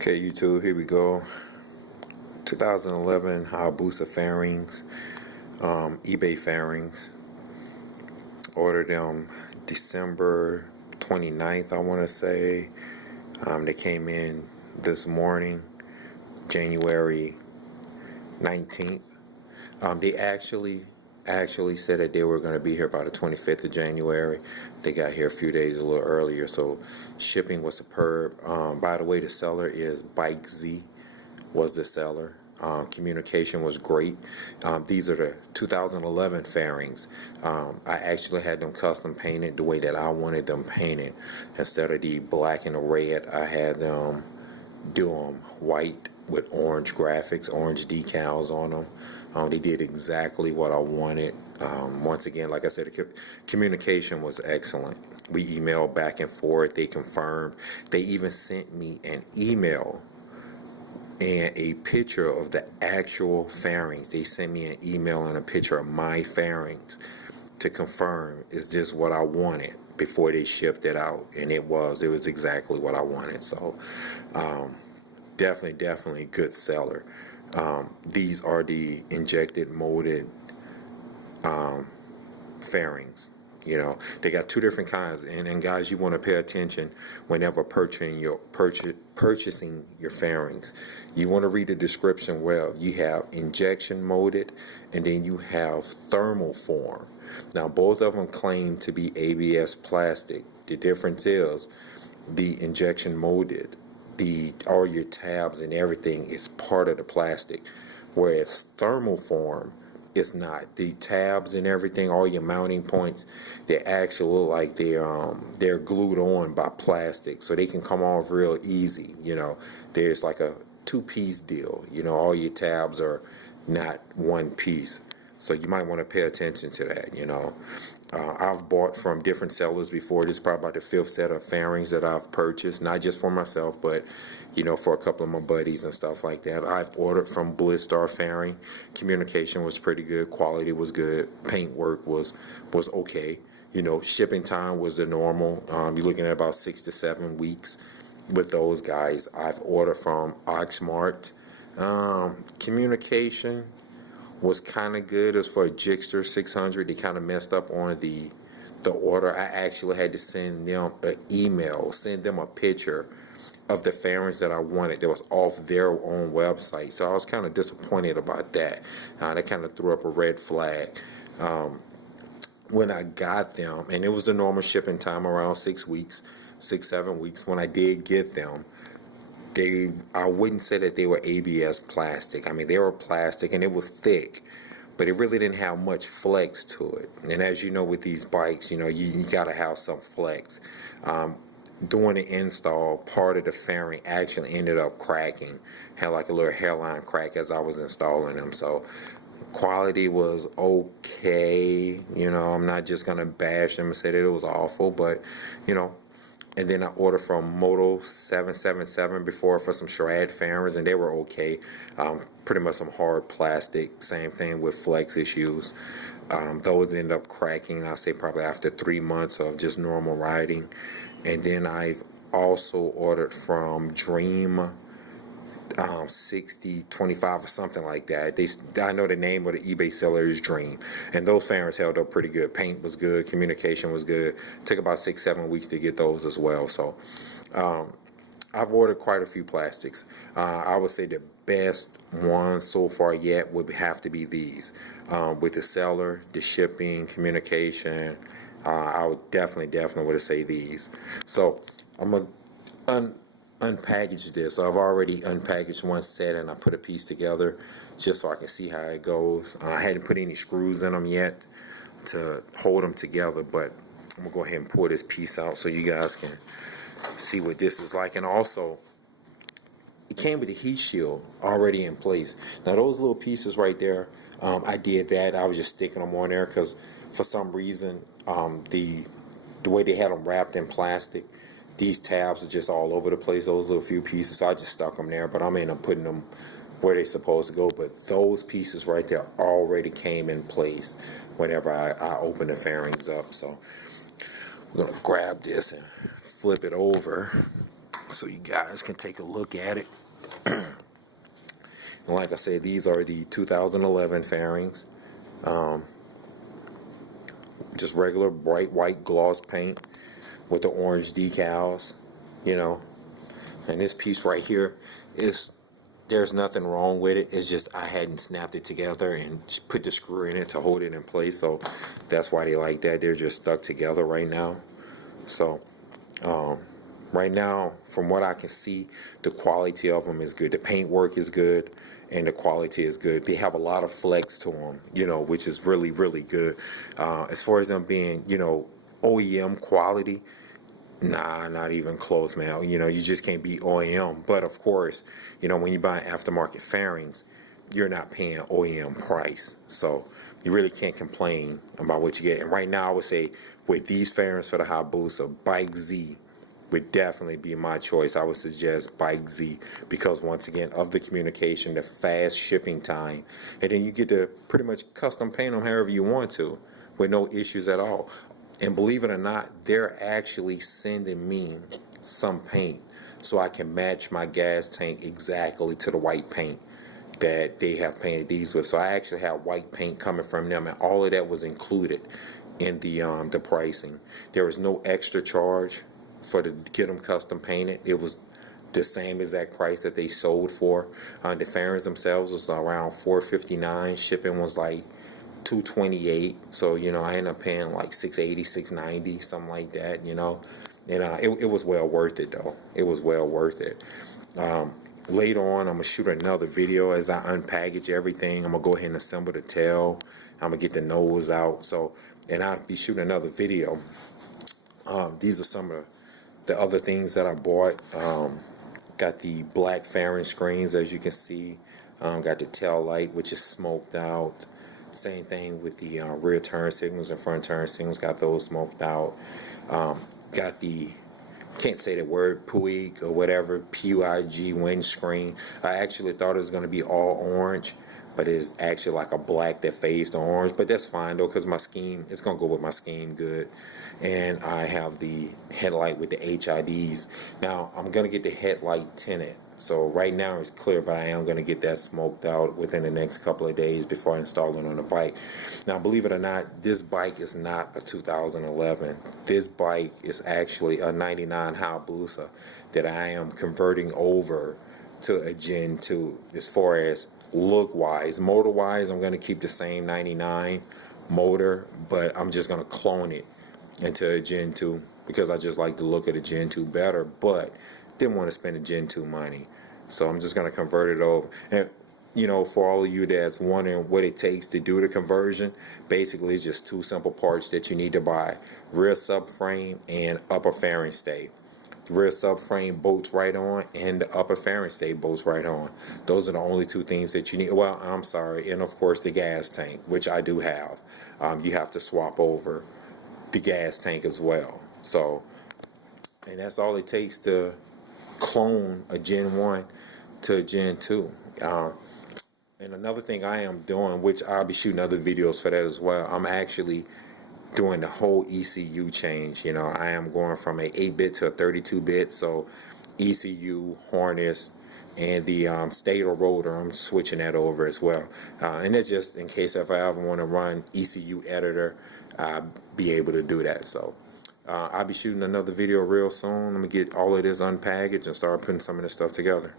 Okay, YouTube, here we go. 2011 Hayabusa fairings, eBay fairings. Ordered them December 29th, I want to say. They came in this morning, January 19th. They actually said that they were going to be here by the 25th of January. They got here a few days a little earlier, so shipping was superb. By the way, the seller is Bike Z, was the seller. Communication was great. These are the 2011 fairings. I actually had them custom painted the way that I wanted them painted. Instead of the black and the red, I had them do them white with orange graphics, orange decals on them. They did exactly what I wanted. Once again, like I said, the communication was excellent. We emailed back and forth. They confirmed. They even sent me an email and a picture of the actual fairings. They sent me an email and a picture of my fairings to confirm, is this what I wanted, before they shipped it out. And it was exactly what I wanted. So definitely good seller. These are the injected molded fairings. You know, they got two different kinds, and guys, you want to pay attention whenever purchasing your fairings. You want to read the description well. You have injection molded, and then you have thermal form. Now, both of them claim to be ABS plastic. The difference is the injection molded, all your tabs and everything is part of the plastic, whereas thermal form, it's not. The tabs and everything, all your mounting points, they actually look like they're glued on by plastic, so they can come off real easy. You know, there's like a two-piece deal. You know, all your tabs are not one piece, so you might want to pay attention to that. You know, I've bought from different sellers before. This is probably about the fifth set of fairings that I've purchased, not just for myself, but you know, for a couple of my buddies and stuff like that. I've ordered from Bliss Star Fairing. Communication was pretty good. Quality was good. Paint work was okay. You know, shipping time was the normal. You're looking at about 6 to 7 weeks with those guys. I've ordered from Oxmart. Communication was kind of good. As for a Jigster 600, they kind of messed up on the order. I actually had to send them an email, send them a picture of the fairings that I wanted that was off their own website. So I was kind of disappointed about that. That kind of threw up a red flag. When I got them, and it was the normal shipping time, around 6 weeks, 7 weeks. When I did get them, I wouldn't say that they were ABS plastic. I mean, they were plastic and it was thick, but it really didn't have much flex to it. And as you know, with these bikes, you know, you gotta have some flex. During the install, part of the fairing actually ended up cracking, had like a little hairline crack as I was installing them. So quality was okay. You know, I'm not just gonna bash them and say that it was awful, but you know. And then I ordered from Moto 777 before for some Sherrod fairings, and they were okay. Pretty much some hard plastic, same thing with flex issues. Those end up cracking, I'll say probably after 3 months of just normal riding. And then I've also ordered from Dream 6025 or something like that. I know the name of the eBay seller is Dream, and those fairings held up pretty good. Paint was good, communication was good. Took about 6-7 weeks to get those as well. So I've ordered quite a few plastics. I would say the best one so far yet would have to be these. With the seller, the shipping, communication, I would definitely would say these. So I'm gonna unpackage this. I've already unpackaged one set and I put a piece together just so I can see how it goes. I hadn't put any screws in them yet to hold them together, but I'm gonna go ahead and pour this piece out so you guys can see what this is like. And also, it came with a heat shield already in place. Now those little pieces right there, I did that. I was just sticking them on there because for some reason the way they had them wrapped in plastic, these tabs are just all over the place, those little few pieces, so I just stuck them there, but I'm end up putting them where they're supposed to go. But those pieces right there already came in place whenever I open the fairings up. So I'm going to grab this and flip it over so you guys can take a look at it. And like I said, these are the 2011 fairings. Just regular bright white gloss paint with the orange decals, you know. And this piece right here is, there's nothing wrong with it. It's just I hadn't snapped it together and put the screw in it to hold it in place. So that's why they like that. They're just stuck together right now. So right now, from what I can see, the quality of them is good. The paint work is good, and the quality is good. They have a lot of flex to them, you know, which is really, really good. As far as them being, you know, OEM quality, nah, not even close, man. You know, you just can't beat OEM. But of course, you know, when you buy aftermarket fairings, you're not paying OEM price. So you really can't complain about what you get. And right now, I would say with these fairings for the Hayabusa, Bike Z would definitely be my choice. I would suggest Bike Z because, once again, of the communication, the fast shipping time, and then you get to pretty much custom paint them however you want to with no issues at all. And believe it or not, they're actually sending me some paint so I can match my gas tank exactly to the white paint that they have painted these with. So I actually have white paint coming from them, and all of that was included in the pricing. There was no extra charge for to get them custom painted. It was the same exact price that they sold for. The fairings themselves was around $4.59. Shipping was like $2.28. So, you know, I ended up paying like $6.80, $6.90, something like that, you know. And it was well worth it, though. It was well worth it. Later on, I'm going to shoot another video as I unpackage everything. I'm going to go ahead and assemble the tail. I'm going to get the nose out. So, and I'll be shooting another video. These are some of the other things that I bought. Got the black fairing screens, as you can see. Got the tail light, which is smoked out. Same thing with the rear turn signals and front turn signals. Got those smoked out. Got the, can't say the word, Puig or whatever, Puig windscreen. I actually thought it was going to be all orange, but it's actually like a black that fades to orange. But that's fine though, because my scheme, it's going to go with my scheme good. And I have the headlight with the HIDs. Now I'm going to get the headlight tinted. So right now it's clear, but I am going to get that smoked out within the next couple of days before I install it on the bike. Now, believe it or not, this bike is not a 2011. This bike is actually a 99 Hayabusa that I am converting over to a Gen 2 as far as look-wise. Motor-wise, I'm going to keep the same 99 motor, but I'm just going to clone it into a Gen 2 because I just like the look of the Gen 2 better, but didn't want to spend the Gen 2 money. So I'm just going to convert it over. And, you know, for all of you that's wondering what it takes to do the conversion, basically it's just two simple parts that you need to buy. Rear subframe and upper fairing stay. The rear subframe bolts right on, and the upper fairing stay bolts right on. Those are the only two things that you need. Well, I'm sorry. And, of course, the gas tank, which I do have. You have to swap over the gas tank as well. So, and that's all it takes to clone a Gen 1 to a Gen 2. And another thing I am doing, which I'll be shooting other videos for that as well, I'm actually doing the whole ECU change. You know, I am going from a 8-bit to a 32-bit, so ECU, harness, and the stator rotor, I'm switching that over as well. And that's just in case if I ever want to run ECU editor, I'll be able to do that. So I'll be shooting another video real soon. I'm going to get all of this unpackaged and start putting some of this stuff together.